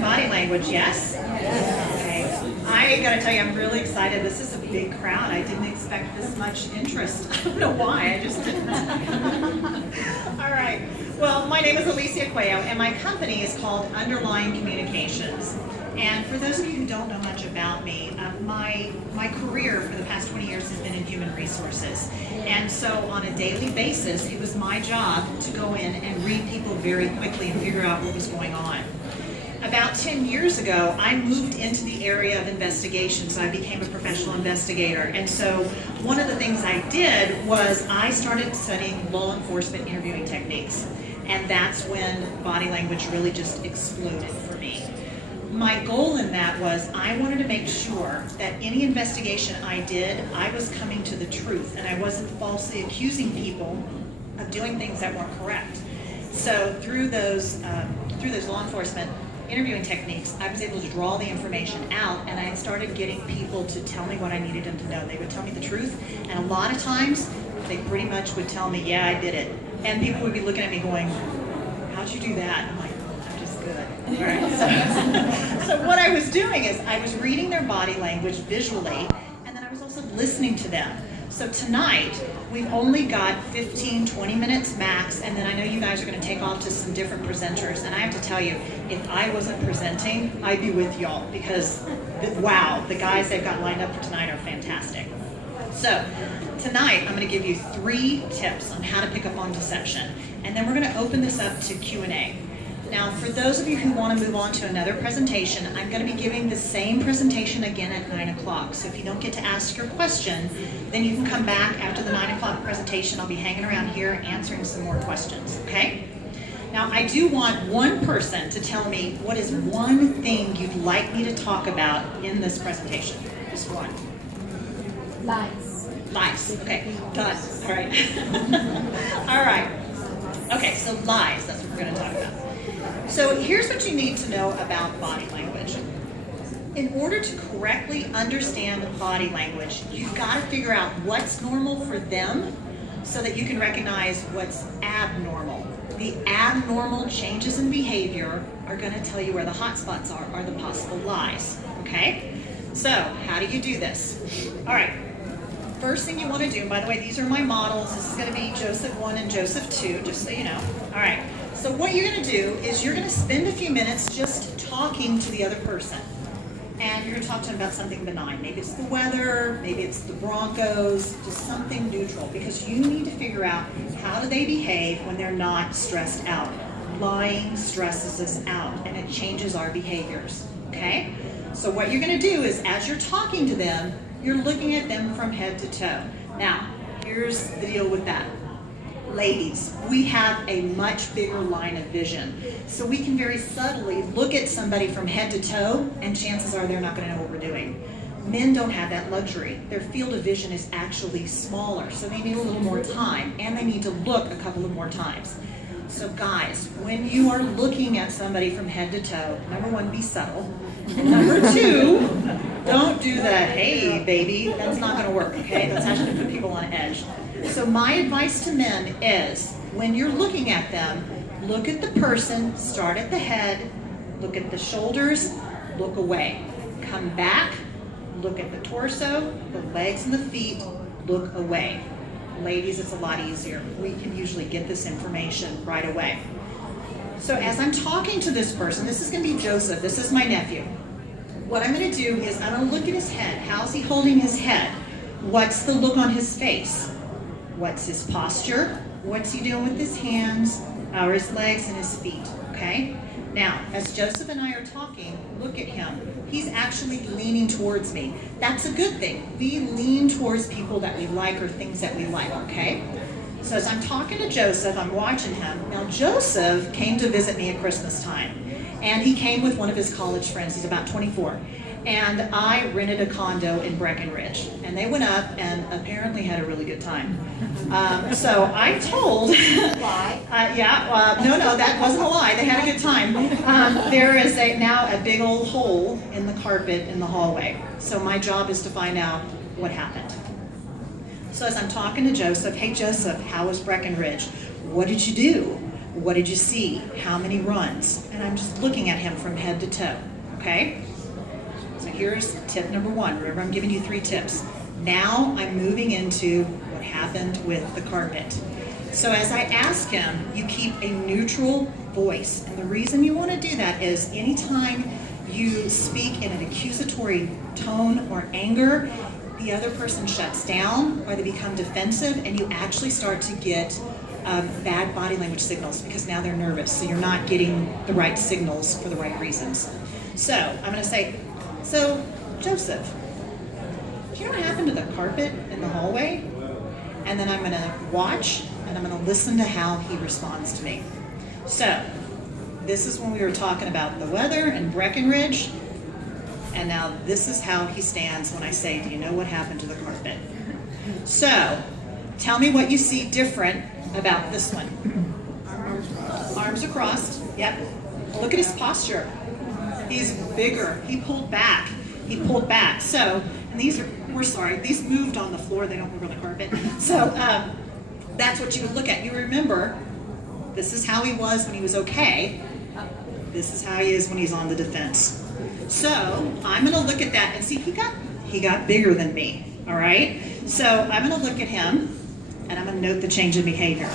understand body language, yes? Okay. I gotta tell you, I'm really excited. This is a big crowd. I didn't expect this much interest. I don't know why, I just didn't. All right. Well, my name is Alicia Cuello, and my company is called Underlying Communications. And for those of you who don't know much about me, my career for the past 20 years has been in human resources. And so on a daily basis, it was my job to go in and read people very quickly and figure out what was going on. About 10 years ago, I moved into the area of investigations. I became a professional investigator. And so one of the things I did was I started studying law enforcement interviewing techniques. And that's when body language really just exploded for me. My goal in that was I wanted to make sure that any investigation I did, I was coming to the truth and I wasn't falsely accusing people of doing things that weren't correct. So through those law enforcement interviewing techniques, I was able to draw the information out, and I started getting people to tell me what I needed them to know. They would tell me the truth, and a lot of times they pretty much would tell me, yeah, I did it. And people would be looking at me going, how'd you do that? I'm like, good. All right. So what I was doing is I was reading their body language visually, and then I was also listening to them. So tonight, we've only got 15, 20 minutes max, and then I know you guys are going to take off to some different presenters, and I have to tell you, if I wasn't presenting, I'd be with y'all, because, wow, the guys they've got lined up for tonight are fantastic. So tonight, I'm going to give you 3 tips on how to pick up on deception, and then we're going to open this up to Q&A. Now, for those of you who want to move on to another presentation, I'm going to be giving the same presentation again at 9 o'clock. So if you don't get to ask your question, then you can come back after the 9 o'clock presentation. I'll be hanging around here answering some more questions, okay? Now, I do want one person to tell me what is one thing you'd like me to talk about in this presentation. Just one. Lies. Lies. Okay, done. All right. All right. Okay, so lies, that's what we're going to talk about. So here's what you need to know about body language. In order to correctly understand body language, you've got to figure out what's normal for them so that you can recognize what's abnormal. The abnormal changes in behavior are going to tell you where the hot spots are the possible lies, okay? So how do you do this? All right, first thing you want to do, by the way, these are my models. This is going to be Joseph 1 and Joseph 2, just so you know. All right. So what you're going to do is you're going to spend a few minutes just talking to the other person. And you're going to talk to them about something benign. Maybe it's the weather, maybe it's the Broncos, just something neutral. Because you need to figure out how do they behave when they're not stressed out. Lying stresses us out and it changes our behaviors, okay? So what you're going to do is as you're talking to them, you're looking at them from head to toe. Now, here's the deal with that. Ladies, we have a much bigger line of vision. So we can very subtly look at somebody from head to toe, and chances are they're not going to know what we're doing. Men don't have that luxury. Their field of vision is actually smaller, so they need a little more time, and they need to look a couple of more times. So guys, when you are looking at somebody from head to toe, number 1, be subtle. Number 2, don't do the, hey, baby. That's not going to work, okay? That's actually going to put people on edge. So my advice to men is, when you're looking at them, look at the person, start at the head, look at the shoulders, look away. Come back, look at the torso, the legs and the feet, look away. Ladies, it's a lot easier. We can usually get this information right away. So as I'm talking to this person, this is going to be Joseph, this is my nephew. What I'm going to do is I'm going to look at his head. How's he holding his head? What's the look on his face? What's his posture? What's he doing with his hands? How are his legs and his feet? Okay? Now, as Joseph and I are talking, look at him. He's actually leaning towards me. That's a good thing. We lean towards people that we like or things that we like, okay? So as I'm talking to Joseph, I'm watching him. Now, Joseph came to visit me at Christmas time, and he came with one of his college friends. He's about 24. And I rented a condo in Breckenridge, and they went up and apparently had a really good time. So I told, Lie? no, that wasn't a lie. They had a good time. There is now a big old hole in the carpet in the hallway. So my job is to find out what happened. So as I'm talking to Joseph, hey Joseph, how was Breckenridge? What did you do? What did you see? How many runs? And I'm just looking at him from head to toe, okay? So here's tip number 1. Remember, I'm giving you 3 tips. Now I'm moving into what happened with the carpet. So as I ask him, you keep a neutral voice. And the reason you want to do that is anytime you speak in an accusatory tone or anger, the other person shuts down or they become defensive, and you actually start to get bad body language signals because now they're nervous. So you're not getting the right signals for the right reasons. So I'm going to say, so Joseph, do you know what happened to the carpet in the hallway? And then I'm going to watch and I'm going to listen to how he responds to me. So this is when we were talking about the weather and Breckenridge. And now this is how he stands when I say, do you know what happened to the carpet? So tell me what you see different about this one. Arms are crossed. Yep. Look at his posture. He's bigger. He pulled back. He pulled back. So, and these moved on the floor. They don't move on the carpet. So that's what you would look at. You remember, this is how he was when he was okay. This is how he is when he's on the defense. So I'm going to look at that and see, he got bigger than me. All right. So I'm going to look at him and I'm going to note the change in behavior.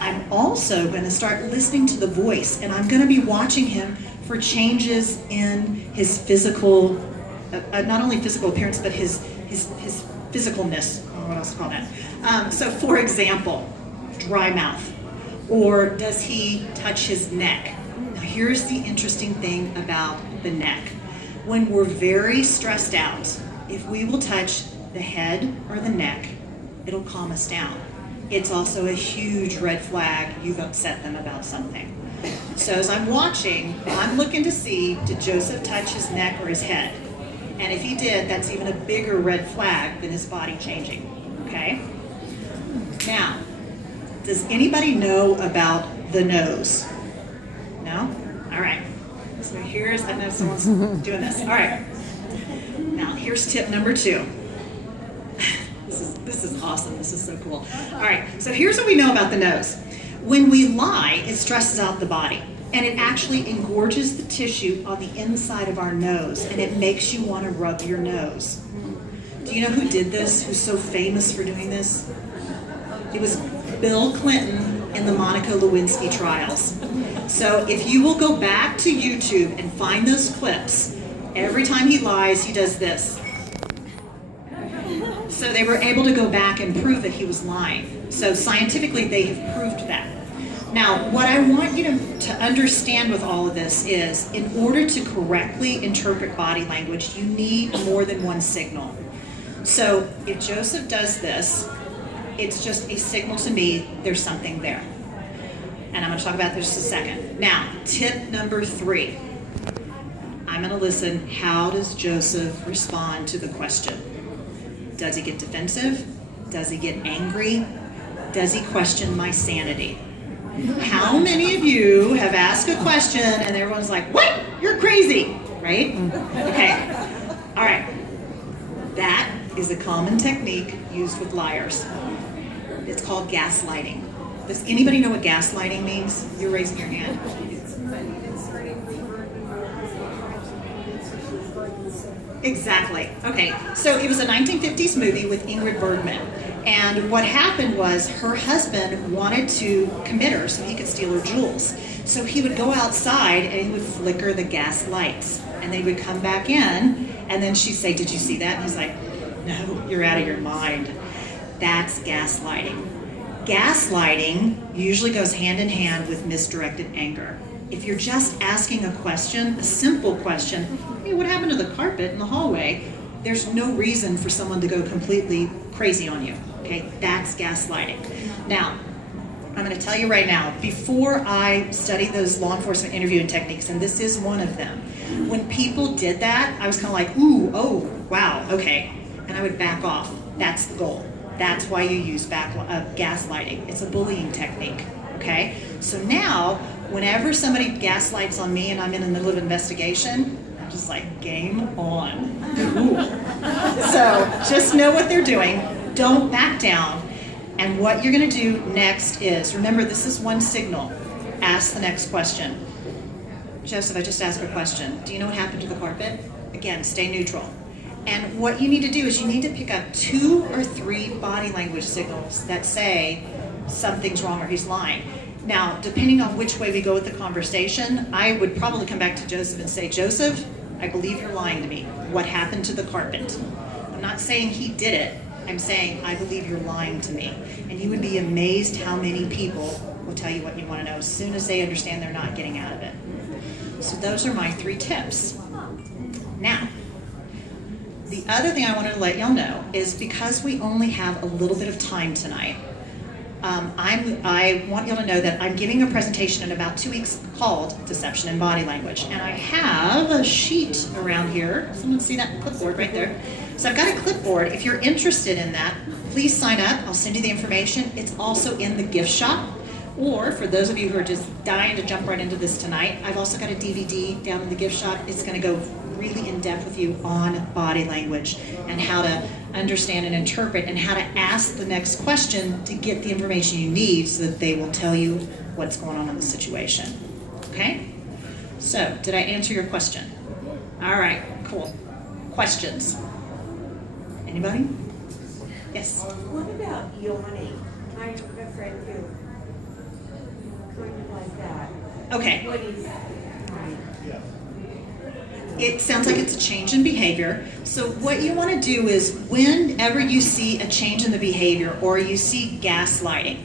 I'm also going to start listening to the voice, and I'm going to be watching him for changes in his physical, not only physical appearance, but his physicalness. I don't know what else to call that. So for example, dry mouth, or does he touch his neck? Now here's the interesting thing about the neck. When we're very stressed out, if we will touch the head or the neck, it'll calm us down. It's also a huge red flag. You've upset them about something. So as I'm watching, I'm looking to see, did Joseph touch his neck or his head? And if he did, that's even a bigger red flag than his body changing, okay? Now, does anybody know about the nose? No? All right. So here's, I know someone's doing this. All right. Now, here's tip number 2. This is awesome. This is so cool. All right, so here's what we know about the nose. When we lie, it stresses out the body, and it actually engorges the tissue on the inside of our nose, and it makes you want to rub your nose. Do you know who did this? Who's so famous for doing this? It was Bill Clinton in the Monica Lewinsky trials. So if you will go back to YouTube and find those clips, every time he lies, he does this. So they were able to go back and prove that he was lying. So scientifically, they have proved that. Now, what I want you to understand with all of this is, in order to correctly interpret body language, you need more than one signal. So if Joseph does this, it's just a signal to me there's something there. And I'm going to talk about this in a second. Now, tip number 3. I'm going to listen. How does Joseph respond to the question? Does he get defensive? Does he get angry? Does he question my sanity? How many of you have asked a question and everyone's like, what? You're crazy, right? Okay. All right. That is a common technique used with liars. It's called gaslighting. Does anybody know what gaslighting means? You're raising your hand. Exactly. Okay, so it was a 1950s movie with Ingrid Bergman. And what happened was her husband wanted to commit her so he could steal her jewels. So he would go outside and he would flicker the gas lights. And they would come back in, and then she'd say, did you see that? And he's like, no, you're out of your mind. That's gaslighting. Gaslighting usually goes hand in hand with misdirected anger. If you're just asking a question, a simple question, hey, what happened to the carpet in the hallway? There's no reason for someone to go completely crazy on you, okay? That's gaslighting. Now, I'm going to tell you right now, before I studied those law enforcement interviewing techniques, and this is one of them, when people did that, I was kind of like, ooh, oh, wow, okay. And I would back off. That's the goal. That's why you use gaslighting. It's a bullying technique, okay? So now, whenever somebody gaslights on me and I'm in the middle of an investigation, I'm just like, game on. So just know what they're doing. Don't back down. And what you're going to do next is, remember, this is one signal. ask the next question. Joseph, I just asked a question. Do you know what happened to the carpet? Again, stay neutral. And what you need to do is you need to pick up 2 or 3 body language signals that say something's wrong or he's lying. Now, depending on which way we go with the conversation, I would probably come back to Joseph and say, Joseph, I believe you're lying to me. What happened to the carpet? I'm not saying he did it. I'm saying, I believe you're lying to me. And you would be amazed how many people will tell you what you want to know as soon as they understand they're not getting out of it. So those are my 3 tips. Now, the other thing I wanted to let y'all know is because we only have a little bit of time tonight, I want y'all to know that I'm giving a presentation in about 2 weeks called Deception in Body Language. And I have a sheet around here. Someone see that clipboard right there? So I've got a clipboard. If you're interested in that, please sign up. I'll send you the information. It's also in the gift shop. Or for those of you who are just dying to jump right into this tonight, I've also got a DVD down in the gift shop. It's going to go really in depth with you on body language and how to understand and interpret and how to ask the next question to get the information you need so that they will tell you what's going on in the situation. Okay? So, did I answer your question? All right, cool. Questions? Anybody? Yes? What about yawning? I have a friend who kind of like that. Okay. What is It sounds like it's a change in behavior. So what you want to do is whenever you see a change in the behavior or you see gaslighting,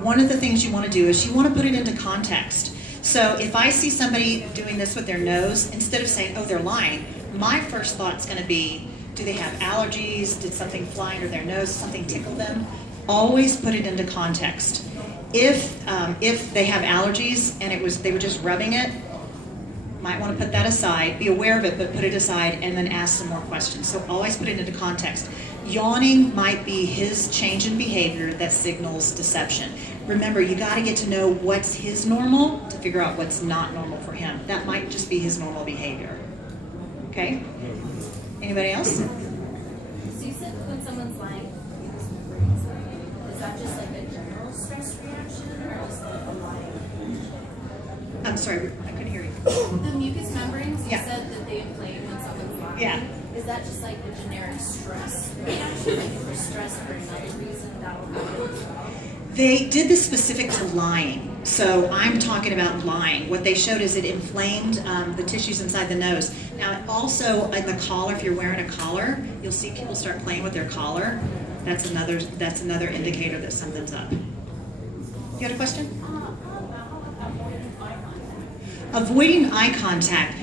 one of the things you want to do is you want to put it into context. So if I see somebody doing this with their nose, instead of saying, oh, they're lying, my first thought's going to be, do they have allergies? Did something fly under their nose? Something tickle them? Always put it into context. If they have allergies and they were just rubbing it, might want to put that aside, be aware of it, but put it aside and then ask some more questions. So always put it into context. Yawning might be his change in behavior that signals deception. Remember, you got to get to know what's his normal to figure out what's not normal for him. That might just be his normal behavior. Okay? Anybody else? So you said when someone's lying, is that just like a general stress reaction or just like a lying? I'm sorry, I couldn't hear you. The mucous membranes, you Yeah. said that they inflame when someone's lying. Yeah. Is that just like a generic stress reaction? Like if you're stressed for another reason, that'll happen as well? They did this specific to lying. So I'm talking about lying. What they showed is it inflamed the tissues inside the nose. Now also in the collar, if you're wearing a collar, you'll see people start playing with their collar. That's another indicator that something's up. You had a question? Avoiding eye contact.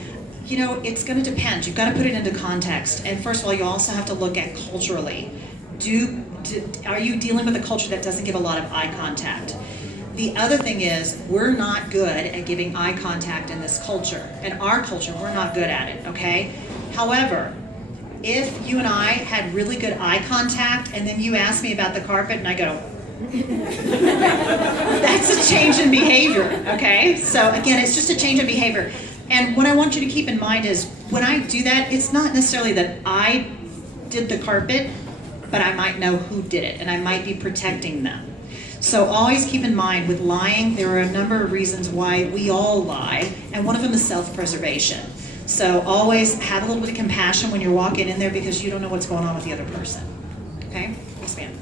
You know, it's going to depend. You've got to put it into context. And first of all, you also have to look at culturally. Are you dealing with a culture that doesn't give a lot of eye contact? The other thing is, we're not good at giving eye contact in this culture. In our culture, we're not good at it, okay? However, if you and I had really good eye contact and then you asked me about the carpet and I go, that's a change in behavior, okay? So again, it's just a change in behavior. And what I want you to keep in mind is when I do that, it's not necessarily that I did the carpet, but I might know who did it and I might be protecting them. So always keep in mind with lying, there are a number of reasons why we all lie, and one of them is self-preservation. So always have a little bit of compassion when you're walking in there because you don't know what's going on with the other person. Okay? Yes, ma'am.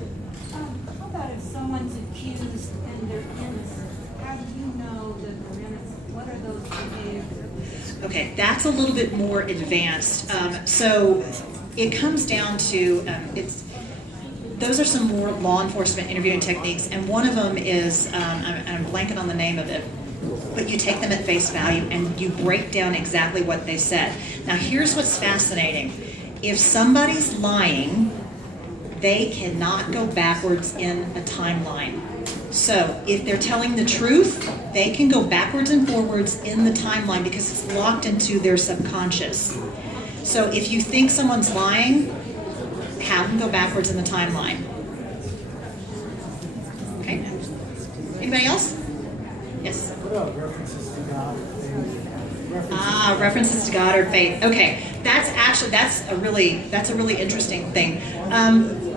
How about if someone's accused and they're innocent? How do you know that they're innocent? What are those behaviors? Okay, that's a little bit more advanced. So it comes down to, those are some more law enforcement interviewing techniques, and one of them is, I'm blanking on the name of it, but you take them at face value and you break down exactly what they said. Now here's what's fascinating. If somebody's lying, they cannot go backwards in a timeline. So if they're telling the truth, they can go backwards and forwards in the timeline because it's locked into their subconscious. So if you think someone's lying, have them go backwards in the timeline. Okay? Anybody else? Yes? What about references to God? References to God or faith. Okay, that's a really interesting thing.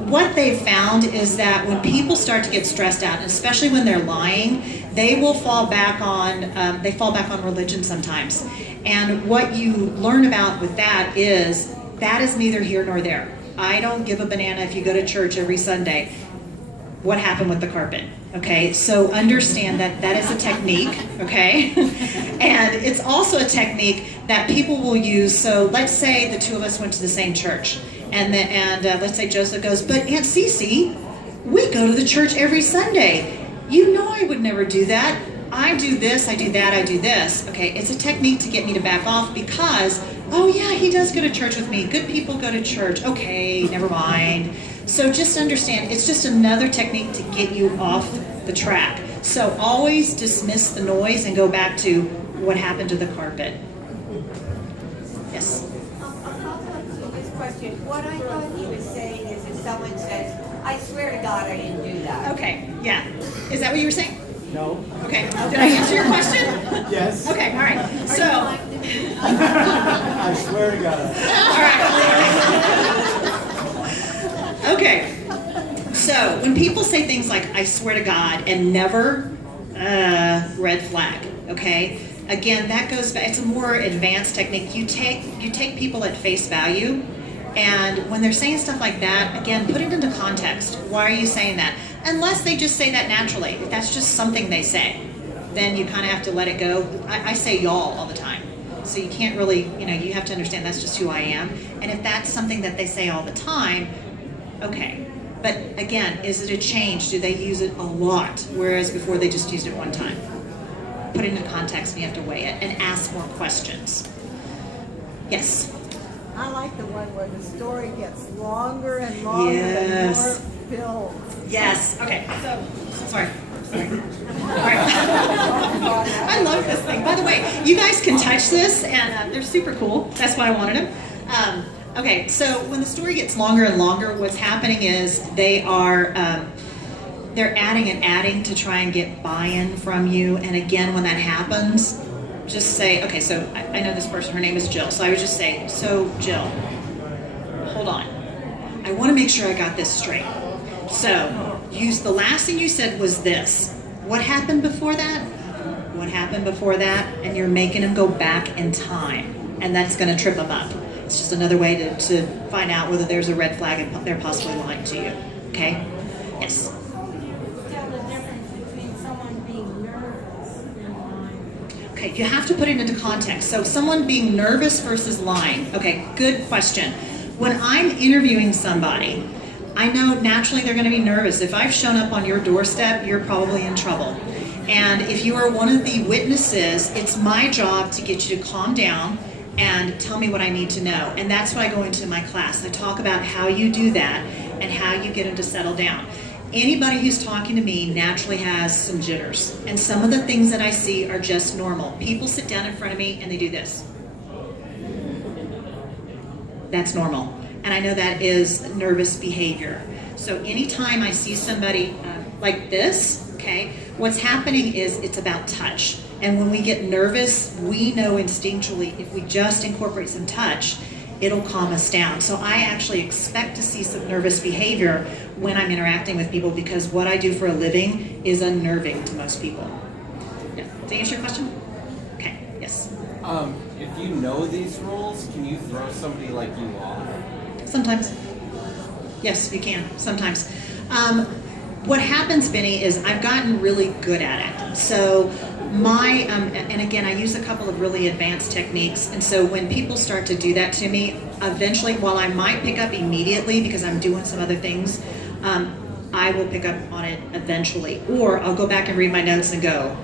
What they found is that when people start to get stressed out, and especially when they're lying, they will fall back on religion sometimes. And what you learn about with that is neither here nor there. I don't give a banana if you go to church every Sunday. What happened with the carpet? Okay, so understand that is a technique, okay? And it's also a technique that people will use. So let's say the two of us went to the same church, and let's say Joseph goes, but Aunt Cece, we go to the church every Sunday. You know I would never do that. I do this, I do that, I do this. Okay, it's a technique to get me to back off because, oh yeah, he does go to church with me. Good people go to church. Okay, never mind. So just understand, it's just another technique to get you off the track. So always dismiss the noise and go back to what happened to the carpet. Yes? I'll follow up to this question. What I thought he was saying is if someone says, I swear to God I didn't do that. Okay, yeah. Is that what you were saying? No. Okay, did I answer your question? Yes. Okay, all right. So, I swear to God. all right. Okay. So, when people say things like, I swear to God, and never, red flag, okay? Again, that goes back, it's a more advanced technique. You take people at face value, and when they're saying stuff like that, again, put it into context. Why are you saying that? Unless they just say that naturally. If that's just something they say, then you kind of have to let it go. I say y'all all the time. So you can't really, you have to understand that's just who I am. And if that's something that they say all the time, okay. But again, is it a change? Do they use it a lot? Whereas before they just used it one time. Put it into context and you have to weigh it and ask more questions. Yes? I like the one where the story gets longer and longer Yes. and more filled. Yes. Okay. So, sorry. All right. I love this thing. By the way, you guys can touch this, and they're super cool. That's why I wanted them. Okay. So when the story gets longer and longer, what's happening is they're adding and adding to try and get buy-in from you. And again, when that happens, just say, okay. So I know this person. Her name is Jill. So I would just say, so Jill, hold on. I want to make sure I got this straight. So, the last thing you said was this. What happened before that? What happened before that? And you're making them go back in time. And that's going to trip them up. It's just another way to find out whether there's a red flag and they're possibly lying to you. Okay? Yes? How do you tell the difference between someone being nervous and lying? Okay, you have to put it into context. So someone being nervous versus lying. Okay, good question. When I'm interviewing somebody, I know naturally they're going to be nervous. If I've shown up on your doorstep, you're probably in trouble. And if you are one of the witnesses, it's my job to get you to calm down and tell me what I need to know. And that's what I go into my class. I talk about how you do that and how you get them to settle down. Anybody who's talking to me naturally has some jitters. And some of the things that I see are just normal. People sit down in front of me and they do this. That's normal. And I know that is nervous behavior. So anytime I see somebody like this, okay, what's happening is it's about touch. And when we get nervous, we know instinctually if we just incorporate some touch, it'll calm us down. So I actually expect to see some nervous behavior when I'm interacting with people because what I do for a living is unnerving to most people. Yeah. To answer your question? Okay, yes. If you know these rules, can you throw somebody like you off? Sometimes. Yes, you can. Sometimes. What happens, Benny, is I've gotten really good at it. So and again, I use a couple of really advanced techniques. And so when people start to do that to me, eventually, while I might pick up immediately because I'm doing some other things, I will pick up on it eventually. Or I'll go back and read my notes and go,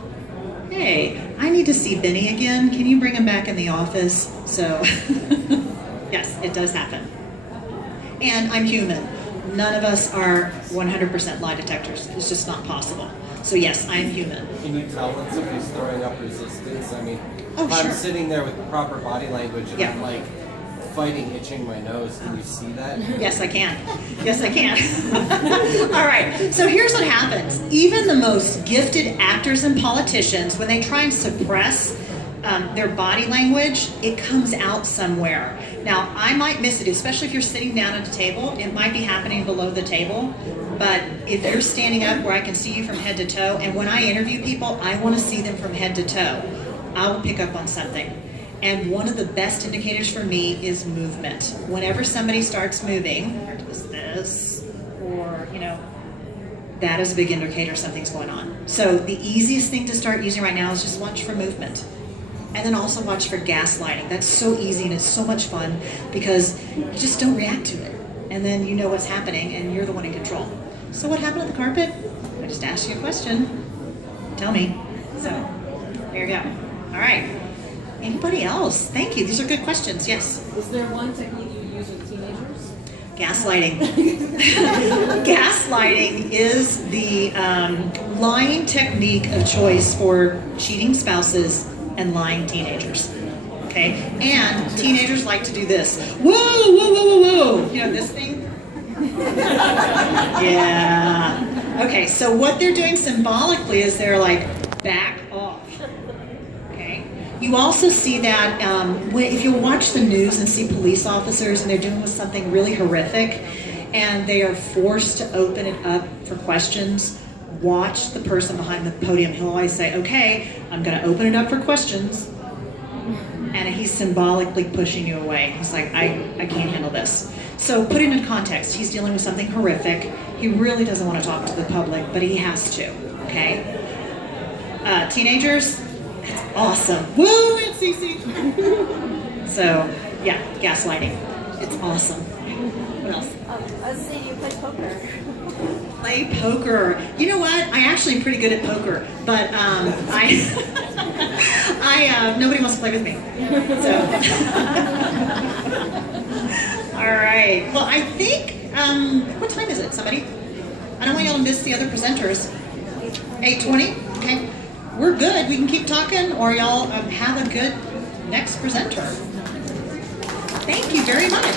hey, I need to see Benny again. Can you bring him back in the office? So, yes, it does happen. And I'm human. None of us are 100% lie detectors. It's just not possible. So yes, I am human. Can you tell when somebody's throwing up resistance? I mean, if sure. I'm sitting there with proper body language and Yeah. I'm like fighting itching my nose, can you see that? Yes, I can. Yes, I can. All right, so here's what happens. Even the most gifted actors and politicians, when they try and suppress their body language, it comes out somewhere. Now, I might miss it, especially if you're sitting down at a table. It might be happening below the table. But if you're standing up where I can see you from head to toe, and when I interview people, I want to see them from head to toe, I will pick up on something. And one of the best indicators for me is movement. Whenever somebody starts moving, or does this, or, you know, that is a big indicator something's going on. So the easiest thing to start using right now is just watch for movement. And then also watch for gaslighting. That's so easy and it's so much fun because you just don't react to it. And then you know what's happening and you're the one in control. So what happened on the carpet? I just asked you a question. Tell me. So there you go. All right. Anybody else? Thank you. These are good questions. Yes. Is there one technique you use with teenagers? Gaslighting. Gaslighting is the lying technique of choice for cheating spouses and lying teenagers. Okay? And teenagers like to do this. Whoa, whoa, whoa, whoa, whoa. You know this thing? Yeah. Okay, so what they're doing symbolically is they're like, back off. Okay? You also see that if you watch the news and see police officers and they're dealing with something really horrific and they are forced to open it up for questions, watch the person behind the podium. He'll always say, okay, I'm going to open it up for questions. And he's symbolically pushing you away. He's like, I can't handle this. So put it in context. He's dealing with something horrific. He really doesn't want to talk to the public, but he has to, okay? Teenagers, it's awesome. Woo, it's Cece. So, yeah, gaslighting. It's awesome. What else? I was saying you play poker. Play poker. You know what? I actually am pretty good at poker, but nobody wants to play with me. So, all right. Well, I think what time is it? Somebody? I don't want y'all to miss the other presenters. 8:20. Okay, we're good. We can keep talking, or y'all have a good next presenter. Thank you very much.